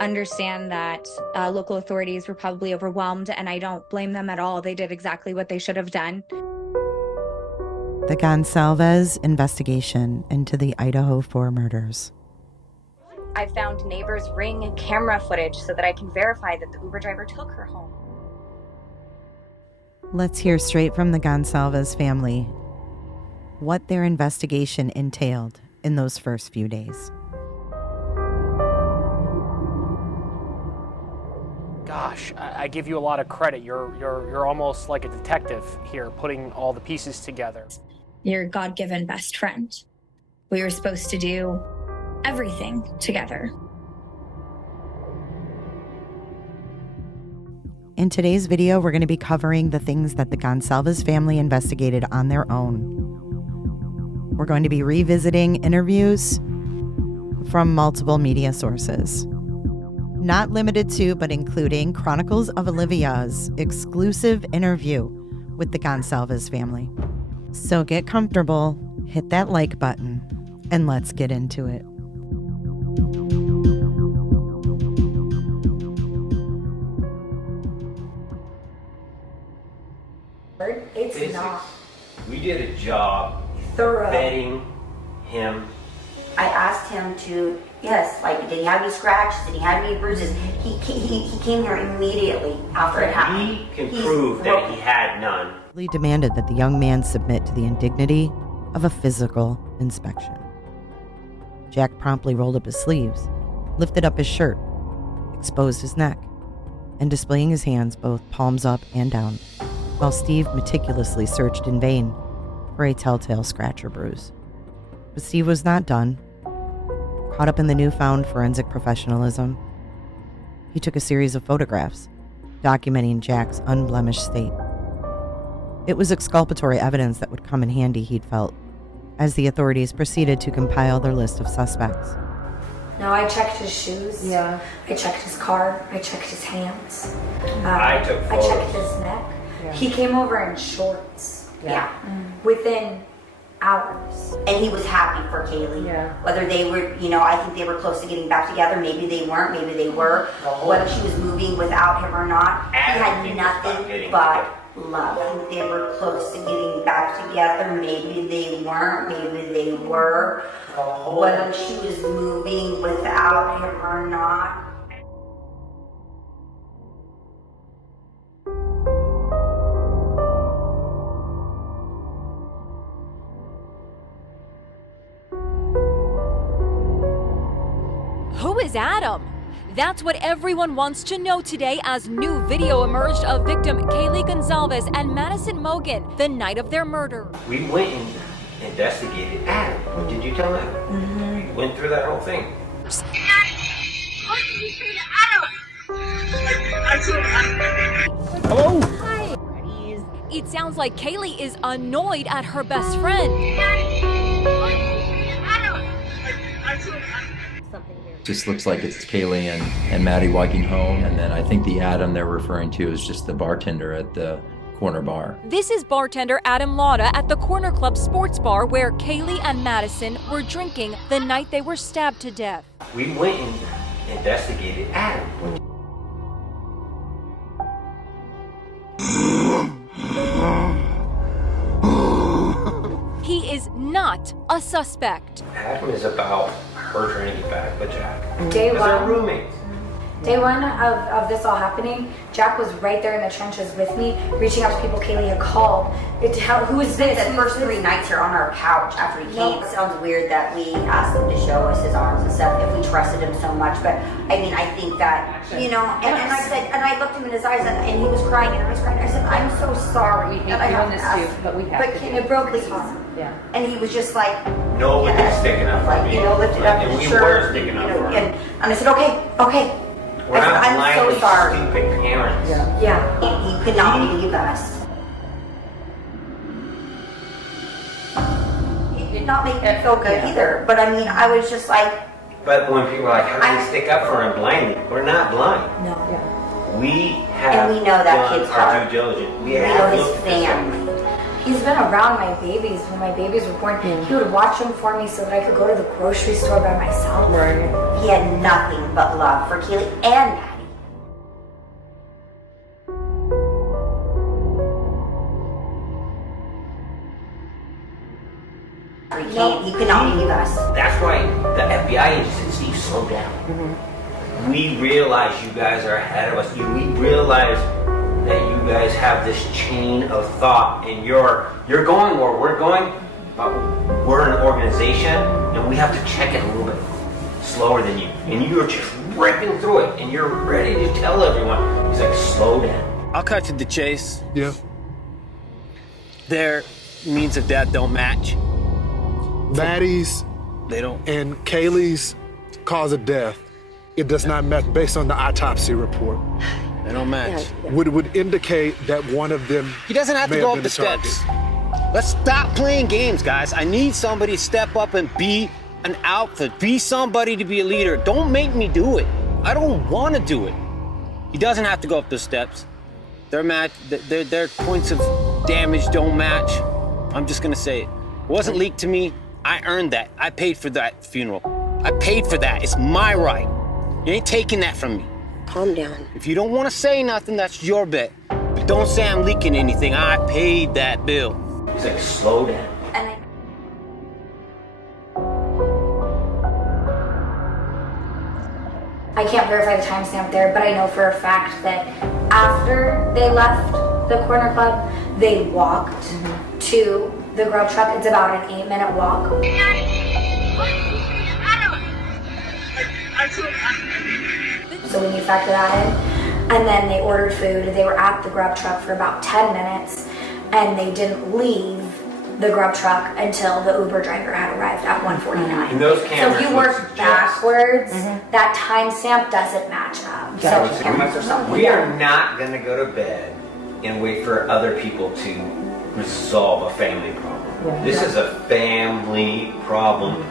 understand that local authorities were probably overwhelmed, and I don't blame them at all. They did exactly what they should have done. The Goncalves investigation into the Idaho 4 murders. I found neighbors' Ring camera footage so that I can verify that the Uber driver took her home. Let's hear straight from the Goncalves family what their investigation entailed in those first few days. Gosh, I give you a lot of credit. You're almost like a detective here, putting all the pieces together. Your God-given best friend. We were supposed to do everything together. In today's video, we're going to be covering the things that the Goncalves family investigated on their own. We're going to be revisiting interviews from multiple media sources. Not limited to, but including Chronicles of Olivia's exclusive interview with the Goncalves family. So get comfortable, hit that like button, and let's get into it. It's not. We did a job thorough vetting him. I asked him to, yes, like, did he have any scratches? Did he have any bruises? He came here immediately after it happened. He can prove that he had none. Lee demanded that the young man submit to the indignity of a physical inspection. Jack promptly rolled up his sleeves, lifted up his shirt, exposed his neck, and displaying his hands both palms up and down, while Steve meticulously searched in vain for a telltale scratch or bruise. But Steve was not done. Caught up in the newfound forensic professionalism, he took a series of photographs documenting Jack's unblemished state. It was exculpatory evidence that would come in handy, he'd felt, as the authorities proceeded to compile their list of suspects. No, I checked his shoes. Yeah. I checked his car. I checked his hands. I took I photos. checked his neck. Yeah. He came over in shorts. Yeah. Within hours. And he was happy for Kaylee. Yeah. Whether they were, I think they were close to getting back together. Maybe they weren't. Maybe they were. Whether she was moving without him or not, he had nothing but love. I think they were close to getting back together. Maybe they weren't. Maybe they were. Whether she was moving without him or not. Who is Adam? That's what everyone wants to know today as new video emerged of victim Kaylee Goncalves and Madison Mogen the night of their murder. We went and investigated Adam. What did you tell him? We went through that whole thing. What did you say to Adam? Hello? Hi. It sounds like Kaylee is annoyed at her best friend. What did you say to Adam? Just looks like it's Kaylee and Maddie walking home, and then I think the Adam they're referring to is just the bartender at the corner bar. This is bartender Adam Lauda at the Corner Club Sports Bar where Kaylee and Madison were drinking the night they were stabbed to death. We went and investigated Adam. He is not a suspect. Adam is about her trying to get back with Jack. Day Because they're one. roommates. Day one of this all happening, Jack was right there in the trenches with me, reaching out to people Kaylee had called. Who is Spent this? the first 3 nights here on our couch after he came. It sounds weird that we asked him to show us his arms and stuff if we trusted him so much, but I mean, I think that, and I said, and I looked him in his eyes and he was crying and I was crying. I said, I'm so sorry. We that I hate have doing to this ask, too, but we have but to can do it broke his heart. Yeah. And he was just like, Nobody was sticking up for like, me. lifted up And his we shirt. were sticking up for him. And I said, okay. We're I said, not I'm so blindly sorry. stupid parents. Yeah. He could not leave us. He did not make me feel good either. But I mean, I was just like. But when people are like, how do they stick up for him blindly? We're not blind. No. We have And we know that done kid's our heart. due diligence. We know his family. He's been around my babies when my babies were born. He would watch them for me so that I could go to the grocery store by myself. Right. He had nothing but love for Kaylee and Maddie. He could not leave us. That's why the FBI agent said, Steve, slow down. We realize you guys are ahead of us. We realize that you guys have this chain of thought, and you're going where we're going, but we're an organization, and we have to check it a little bit slower than you. And you're just ripping through it, and you're ready to tell everyone. He's like, slow down. I'll cut to the chase. Yeah. Their means of death don't match. Maddie's They don't. and Kaylee's cause of death, it does not match based on the autopsy report. They don't match. Would indicate that one of them. He doesn't have to may go have up been the target. steps. Let's stop playing games, guys. I need somebody to step up and be an alpha. Be somebody to be a leader. Don't make me do it. I don't want to do it. He doesn't have to go up the steps. Their points of damage don't match. I'm just gonna say it. It wasn't leaked to me. I earned that. I paid for that funeral. I paid for that. It's my right. You ain't taking that from me. Calm down. If you don't want to say nothing, that's your bet. But don't say I'm leaking anything. I paid that bill. He's like, slow down. And I can't verify the timestamp there, but I know for a fact that after they left the corner club, they walked to the grub truck. It's about an 8-minute walk. So when you factor that in, and then they ordered food, they were at the grub truck for about 10 minutes, and they didn't leave the grub truck until the Uber driver had arrived at 1:49. And those So cameras if you would work suggest- backwards, that timestamp doesn't match up. So We are not going to go to bed and wait for other people to resolve a family problem. This is a family problem.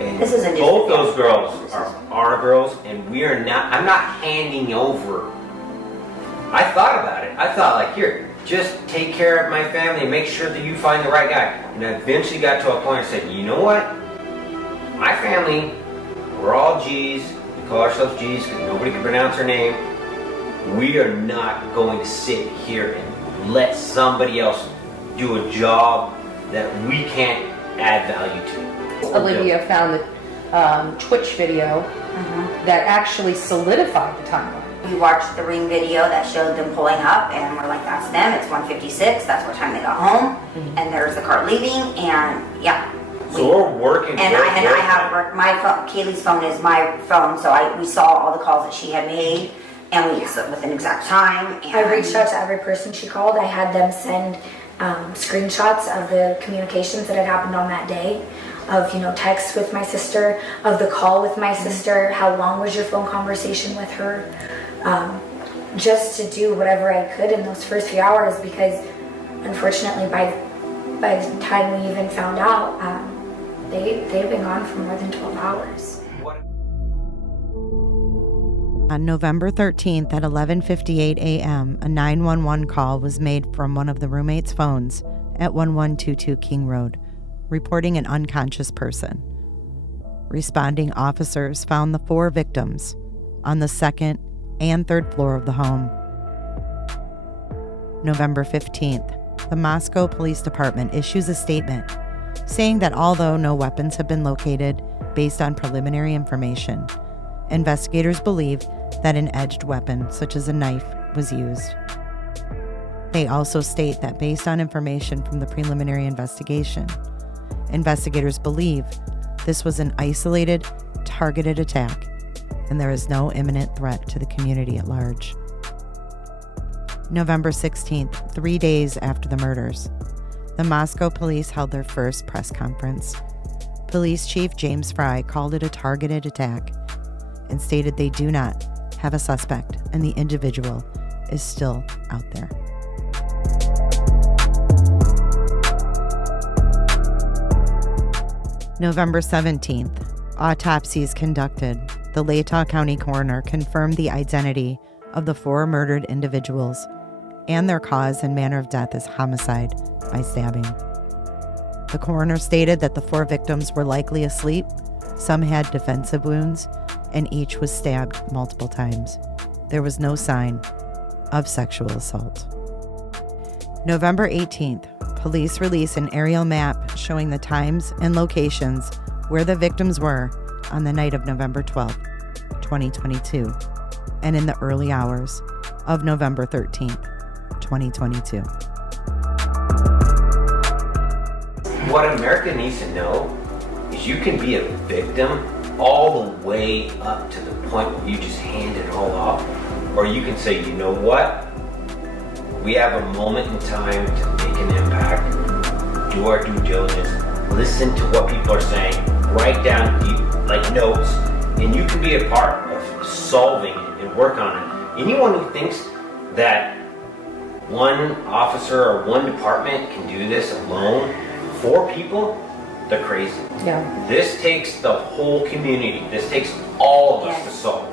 And This is a both those girls are our girls, and we are not, I'm not handing over. I thought about it. I thought, like, here, just take care of my family and make sure that you find the right guy. And I eventually got to a point and said, you know what? My family, we're all G's. We call ourselves G's because nobody can pronounce our name. We are not going to sit here and let somebody else do a job that we can't add value to. Olivia found the Twitch video that actually solidified the timeline. We watched the Ring video that showed them pulling up, and we're like, that's them. It's 1:56. That's what time they got home. And there's the car leaving, and yeah. So we're working. And I have my phone. Kaylee's phone is my phone, so we saw all the calls that she had made, and we with an exact time. And I reached out to every person she called. I had them send screenshots of the communications that had happened on that day, of texts with my sister, of the call with my sister. How long was your phone conversation with her? Just to do whatever I could in those first few hours, because unfortunately by the time we even found out, they'd been gone for more than 12 hours. On November 13th at 11:58 a.m., a 911 call was made from one of the roommates' phones at 1122 King Road, reporting an unconscious person. Responding officers found the 4 victims on the second and third floor of the home. November 15th, the Moscow Police Department issues a statement saying that although no weapons have been located based on preliminary information, investigators believe that an edged weapon, such as a knife, was used. They also state that based on information from the preliminary investigation, investigators believe this was an isolated, targeted attack, and there is no imminent threat to the community at large. November 16th, 3 days after the murders, the Moscow police held their first press conference. Police Chief James Fry called it a targeted attack and stated they do not have a suspect and the individual is still out there. November 17th, autopsies conducted. The Latah County coroner confirmed the identity of the 4 murdered individuals and their cause and manner of death as homicide by stabbing. The coroner stated that the 4 victims were likely asleep, some had defensive wounds, and each was stabbed multiple times. There was no sign of sexual assault. November 18th, police released an aerial map showing the times and locations where the victims were on the night of November 12th, 2022, and in the early hours of November 13th, 2022. What America needs to know is you can be a victim all the way up to the point where you just hand it all off, or you can say, you know what? We have a moment in time to make an impact, do our due diligence, listen to what people are saying, write down like notes, and you can be a part of solving it and work on it. Anyone who thinks that one officer or one department can do this alone, 4 people, they're crazy. Yeah. This takes the whole community. This takes all of us to solve.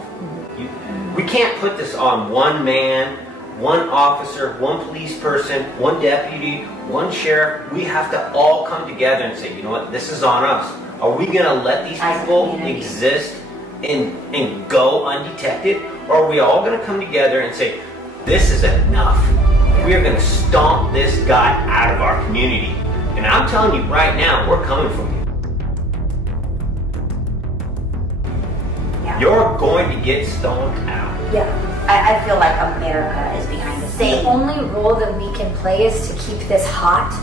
We can't put this on one man, one officer, one police person, one deputy, one sheriff. We have to all come together and say, you know what, this is on us. Are we going to let these people exist and go undetected? Or are we all going to come together and say, this is enough. We are going to stomp this guy out of our community. And I'm telling you right now, we're coming for you. Yeah. You're going to get stomped out. Yeah. I feel like America is behind the scenes. The only role that we can play is to keep this hot,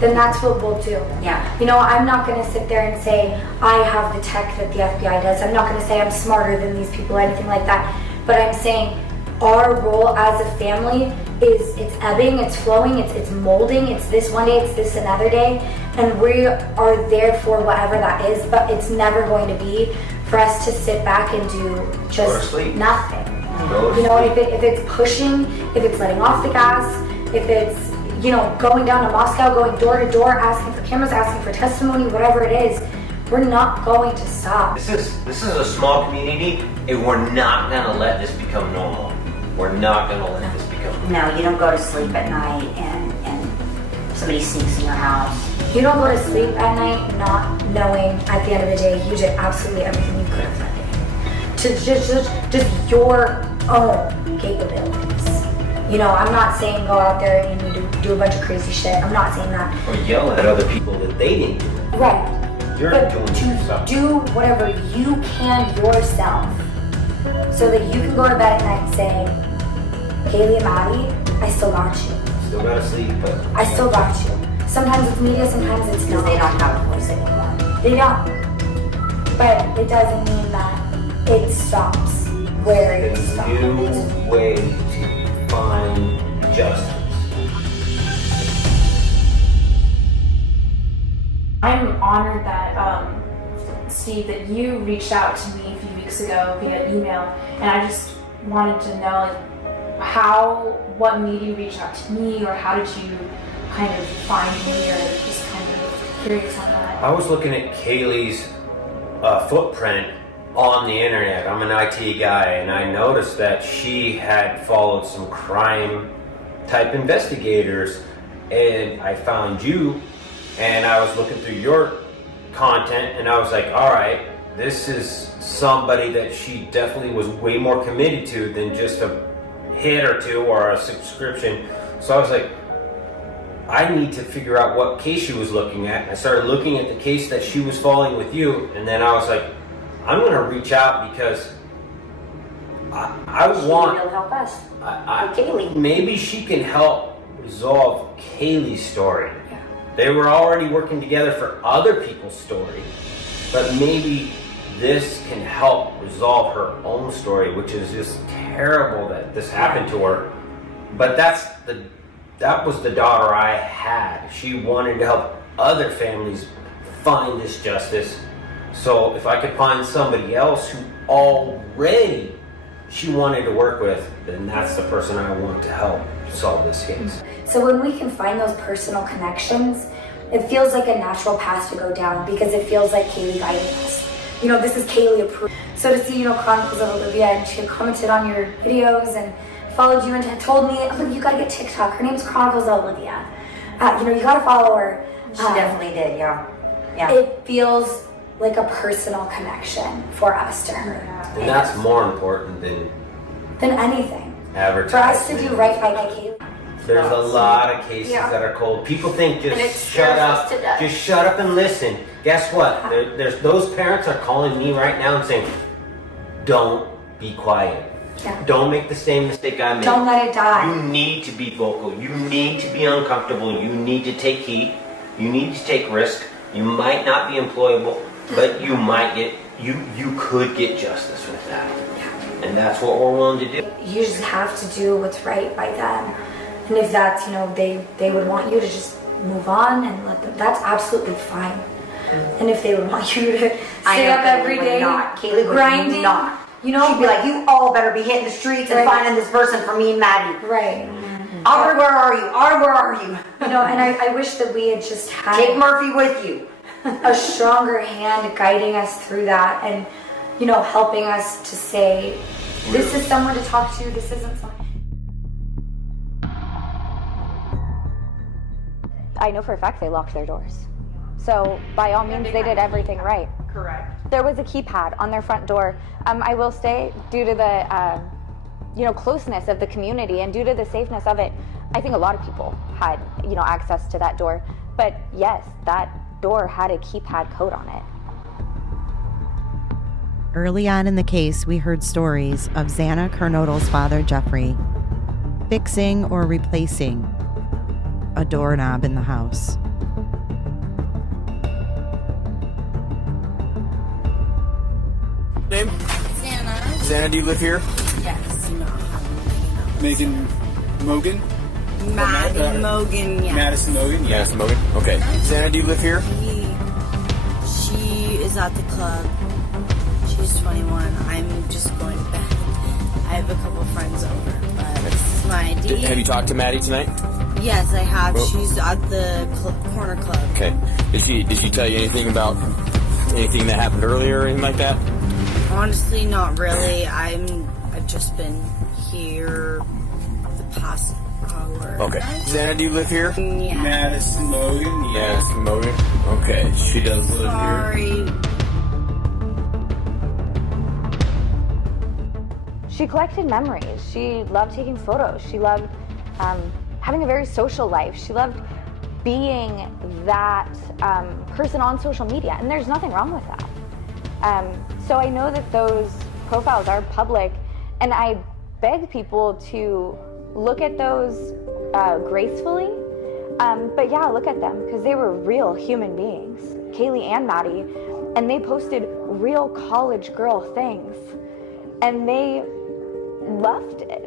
then that's what we'll do. Yeah. You know, I'm not going to sit there and say, I have the tech that the FBI does. I'm not going to say I'm smarter than these people or anything like that. But I'm saying our role as a family is it's ebbing, it's flowing, it's molding, it's this one day, it's this another day. And we are there for whatever that is, but it's never going to be for us to sit back and do just nothing. You know, if it's pushing, if it's letting off the gas, if it's, you know, going down to Moscow, going door to door, asking for cameras, asking for testimony, whatever it is, we're not going to stop. This is a small community, and we're not going to let this become normal. We're not going to let this become normal. No, you don't go to sleep at night and somebody sneaks in your house. You don't go to sleep at night not knowing at the end of the day you did absolutely everything you could have that day. To just your own capabilities. You know, I'm not saying go out there and you do a bunch of crazy shit. I'm not saying that. Or yell at other people that they didn't do it. Right. You're but doing to do whatever you can yourself so that you can go to bed at night saying, Kaylee and Maddie, I still got you. Still gotta sleep, but I still got you. Sometimes it's media, sometimes it's not. Because they don't have a voice anymore. They don't. But it doesn't mean that it stops where it stops. There's a new way to find justice. I'm honored that, Steve, that you reached out to me a few weeks ago via email, and I just wanted to know, like, what made you reach out to me, or how did you kind of find me, or just kind of curious on that. I was looking at Kaylee's footprint on the internet. I'm an IT guy, and I noticed that she had followed some crime type investigators, and I found you, and I was looking through your content, and I was like, all right, this is somebody that she definitely was way more committed to than just a hit or two or a subscription. So I was like, I need to figure out what case she was looking at. I started looking at the case that she was following with you, and then I was like, I'm going to reach out because I want... She'll help us. Kaylee. Maybe she can help resolve Kaylee's story. Yeah. They were already working together for other people's story, but maybe this can help resolve her own story, which is just terrible that this happened to her. But that was the daughter I had. She wanted to help other families find this justice. So if I could find somebody else who already she wanted to work with, then that's the person I want to help solve this case. So when we can find those personal connections, it feels like a natural path to go down because it feels like Kaylee guided us. You know, this is Kaylee approved. So to see, you know, Chronicles of Olivia, and she had commented on your videos and followed you and had told me, oh, you gotta get TikTok. Her name's Chronicles of Olivia. You gotta follow her. She definitely did, yeah. It feels like a personal connection for us to her. And that's more important than anything. advertising. For us to do right by Kaylee. There's a lot of cases that are cold. People think just shut up, and listen. Guess what? There's those parents are calling me right now and saying, don't be quiet. Yeah. Don't make the same mistake I made. Don't let it die. You need to be vocal. You need to be uncomfortable. You need to take heat. You need to take risk. You might not be employable, but you might get, you could get justice with that. Yeah. And that's what we're willing to do. You just have to do what's right by them. And if that's, they would want you to just move on and let them, that's absolutely fine. And if they would want you to stay up every day, Kaylee would grinding, not. She'd be like, you all better be hitting the streets and finding this person for me and Maddie. Right. Aubrey, where are you? Aubrey, where are you? And I wish that we had just had Take Murphy with you. a stronger hand guiding us through that and, helping us to say, this is someone to talk to, this isn't someone. I know for a fact they locked their doors. So by all means, they did everything right. Correct. There was a keypad on their front door. I will say, due to the closeness of the community and due to the safeness of it, I think a lot of people had access to that door. But yes, that door had a keypad code on it. Early on in the case, we heard stories of Xana Kernodle's father, Jeffrey, fixing or replacing a doorknob in the house. Name? Xana. Xana, do you live here? Yes. No. Megan Mogan? Maddie Mogan, yes. Madison Mogan? Yeah. Madison Mogan? Okay. Xana, do you live here? She is at the club. She's 21. I'm just going to bed. I have a couple friends over, but this is my ID. Have you talked to Maddie tonight? Yes, I have. Oh. She's at the corner club. Okay. Did she tell you anything about anything that happened earlier or anything like that? Honestly, not really. I've just been here the past hour. Okay. Xana, do you live here? Yeah. Madison Mogan? Yes. Madison Mogan? Okay. She does live here. Sorry. She collected memories. She loved taking photos. She loved having a very social life. She loved being that person on social media, and there's nothing wrong with that. So I know that those profiles are public, and I beg people to look at those gracefully. But yeah, look at them, because they were real human beings, Kaylee and Maddie, and they posted real college girl things, and they loved it,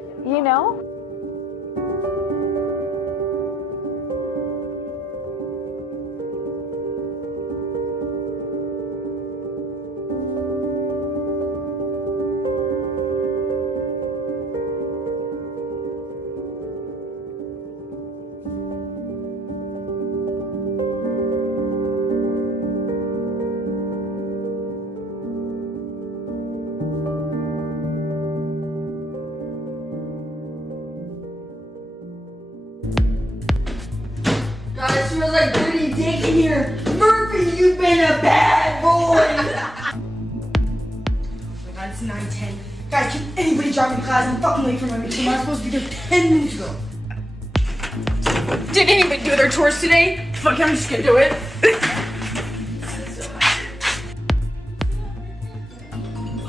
God, it smells like dirty dick in here. Murphy, you've been a bad boy. Oh my God, it's 9:10. Guys, can anybody drop me to class? I'm fucking late for my meeting. I'm supposed to be there 10 minutes ago. Did anybody do their chores today? Fuck, I'm just gonna do it.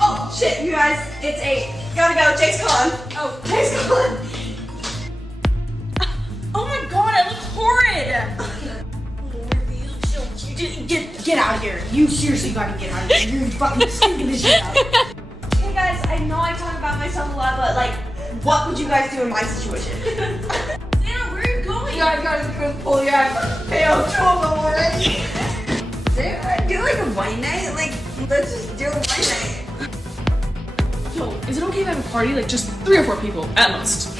Oh shit, you guys, it's 8. Gotta go, Jake's calling. Oh, Jake's calling. Oh my God, I look horrid. Get out of here. You seriously gotta get out of here. You're fucking stinking this shit out. Hey guys, I know I talk about myself a lot, but what would you guys do in my situation? Xana, where are you going? You guys gotta go pull your ass. Hey, I'm trouble already. Xana, do a wine night? Let's just do a wine night. Yo, is it okay if I have a party? Just 3 or 4 people, at most.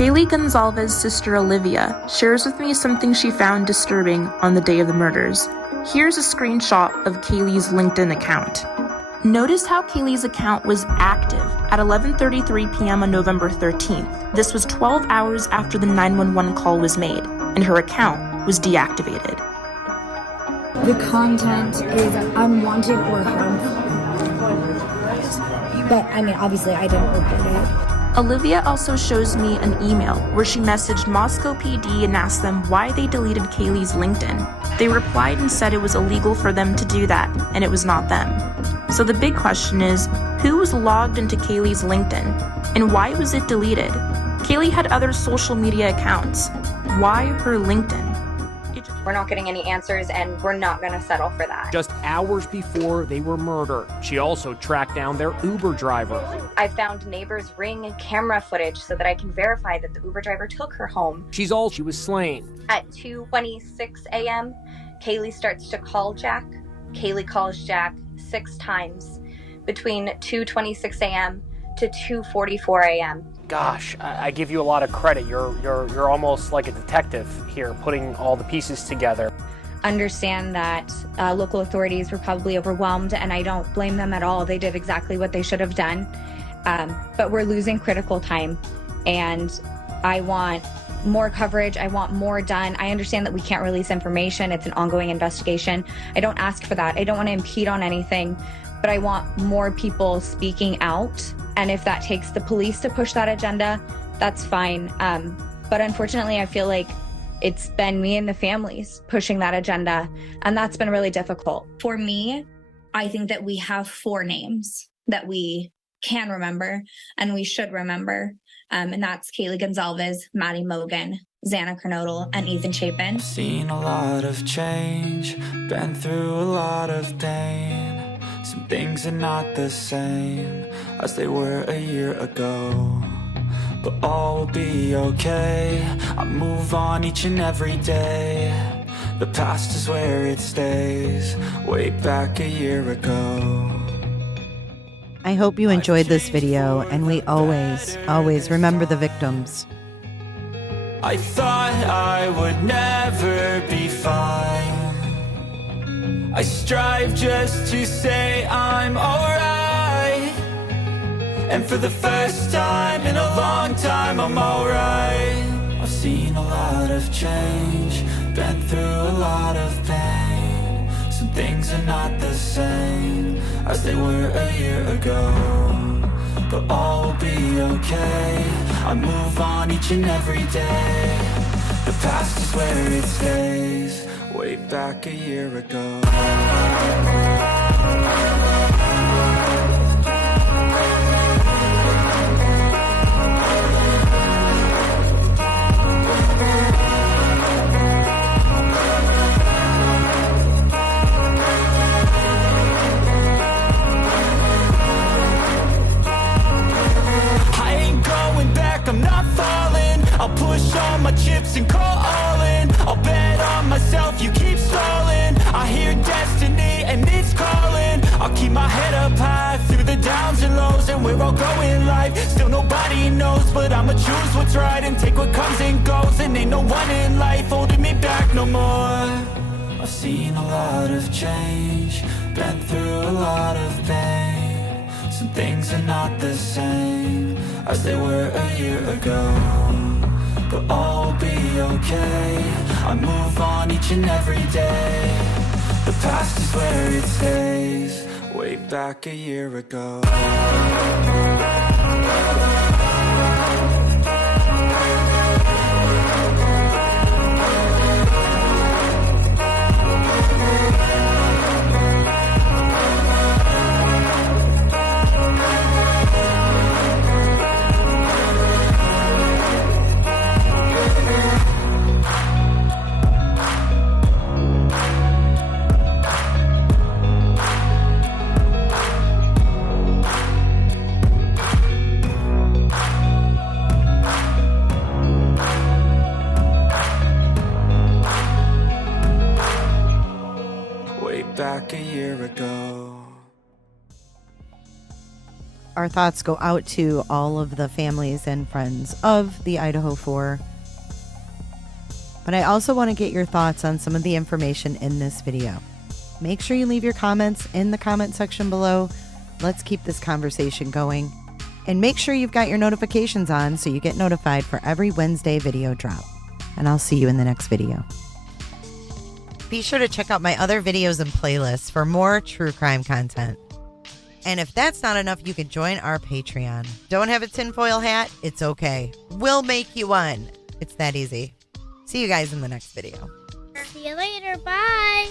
Kaylee Goncalves' sister Olivia shares with me something she found disturbing on the day of the murders. Here's a screenshot of Kaylee's LinkedIn account. Notice how Kaylee's account was active at 11:33 p.m. on November 13th. This was 12 hours after the 911 call was made, and her account was deactivated. The content is unwanted or harmful. But, I mean, obviously I didn't report it. Olivia also shows me an email where she messaged Moscow PD and asked them why they deleted Kaylee's LinkedIn. They replied and said it was illegal for them to do that, and it was not them. So the big question is, who was logged into Kaylee's LinkedIn, and why was it deleted? Kaylee had other social media accounts. Why her LinkedIn? We're not getting any answers, and we're not going to settle for that. Just hours before they were murdered, she also tracked down their Uber driver. I found neighbors' Ring camera footage so that I can verify that the Uber driver took her home. She was slain. At 2:26 a.m., Kaylee starts to call Jack. Kaylee calls Jack 6 times between 2:26 a.m. to 2:44 a.m. Gosh, I give you a lot of credit. You're almost like a detective here, putting all the pieces together. Understand that local authorities were probably overwhelmed, and I don't blame them at all. They did exactly what they should have done. But we're losing critical time, and I want more coverage. I want more done. I understand that we can't release information. It's an ongoing investigation. I don't ask for that. I don't want to impede on anything, but I want more people speaking out. And if that takes the police to push that agenda, that's fine. But unfortunately, I feel like it's been me and the families pushing that agenda, and that's been really difficult. For me, I think that we have 4 names that we can remember and we should remember. And that's Kaylee Goncalves, Maddie Mogan, Xana Kernodle, and Ethan Chapin. Seen a lot of change, been through a lot of pain. Some things are not the same as they were a year ago, but all will be okay. I move on each and every day. The past is where it stays, way back a year ago. I hope you enjoyed this video, and we always remember the victims. I thought I would never be fine. I strive just to say I'm alright, and for the first time in a long time I'm alright. I've seen a lot of change, been through a lot of pain. Some things are not the same as they were a year ago, but all will be okay. I move on each and every day. The past is where it stays, way back a year ago. I'm not falling. I'll push all my chips and call all in. I'll bet on myself, you keep stalling. I hear destiny and it's calling. I'll keep my head up high through the downs and lows, and we're all going life. Still nobody knows, but I'ma choose what's right and take what comes and goes. And ain't no one in life holding me back no more. I've seen a lot of change, been through a lot of pain. Some things are not the same as they were a year ago, but all will be okay. I move on each and every day. The past is where it stays, way back a year ago. Back a year ago. our thoughts go out to all of the families and friends of the Idaho 4. But I also want to get your thoughts on some of the information in this video. Make sure you leave your comments in the comment section below. Let's keep this conversation going. And make sure you've got your notifications on so you get notified for every Wednesday video drop. And I'll see you in the next video. Be sure to check out my other videos and playlists for more true crime content. And if that's not enough, you can join our Patreon. Don't have a tinfoil hat? It's okay. We'll make you one. It's that easy. See you guys in the next video. See you later. Bye.